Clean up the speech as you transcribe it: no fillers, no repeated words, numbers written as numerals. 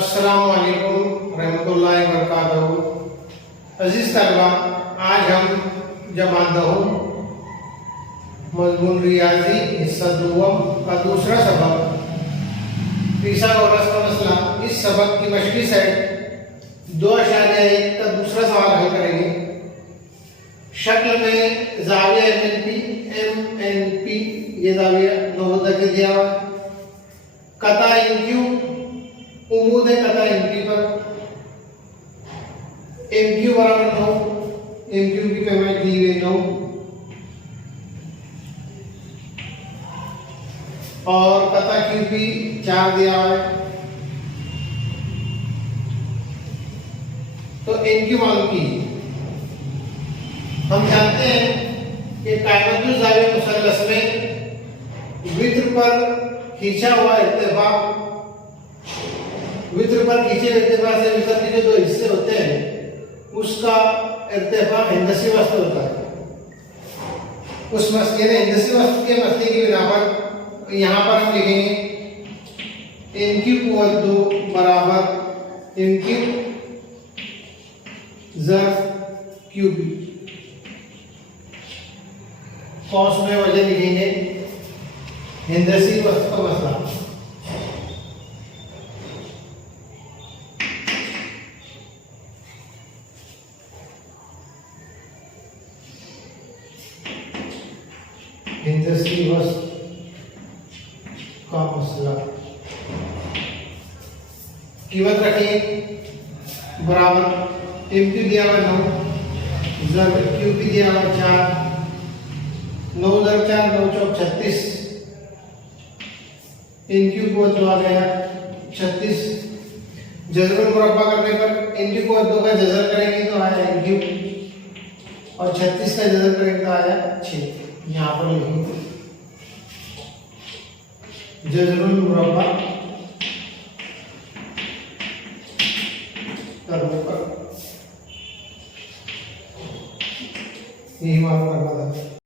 अस्सलाम वालेकुम रहमतुल्लाहि व बरकातहू। अजीज तलबा, आज हम जमात दहम मजमून रियाजी हिस्सा दुवम का दूसरा सबक फीसा गौरस का मसला, इस सबक की मशकी सेट 2.1 का दूसरा सवाल हल करेंगे। शक्ल में जाविया एमएनपी ये जाविया 90 तक दिया हुआ है। कता इनक्यू उम्मीद है कता इनकी पर एमक्यू बराबर 9, एमक्यू की पेमेंट दी हुई 9 और कता क्यू भी 4 दिया हुआ है। तो एमक्यू मालूम कीजिए। हम जानते हैं कि कायमतुल जाविया मुसल्लस में वित्र पर खींचा हुआ इर्तिफाक, वित्र पर खींचे इर्तिफा से वित्र के जो 2 हिस्से होते हैं उसका इर्तिफा हिंदसी वस्तु होता है। उस मसले ने हिंदसी वस्तु के मसले की बिना पर यहाँ पर हम लिखेंगे इनक्यू कुव्वत 2 बराबर इनक्यू ज़र्फ क्यूबी। कौस में वजह लिखेंगे हिंदसी वस्तु का मसला। हिंदसी वस्तु का मसला कीमत रखिए बराबर एमक्यू दिया हुआ 9, ज़र्फ क्यू भी दिया हुआ 4, 9 ज़र्फ 4 9 चौक 36, इनक्यू को 2 आ गया 36। जज़र मुरब्बा करने पर इनक्यू को 2 का जज़र करेंगे तो आया इनक्यू और 36 का जज़र करेंगे तो आया 6। यहाँ पर लिखेंगे जज़रुल मुरब्बा करने पर यही मालूम करना था।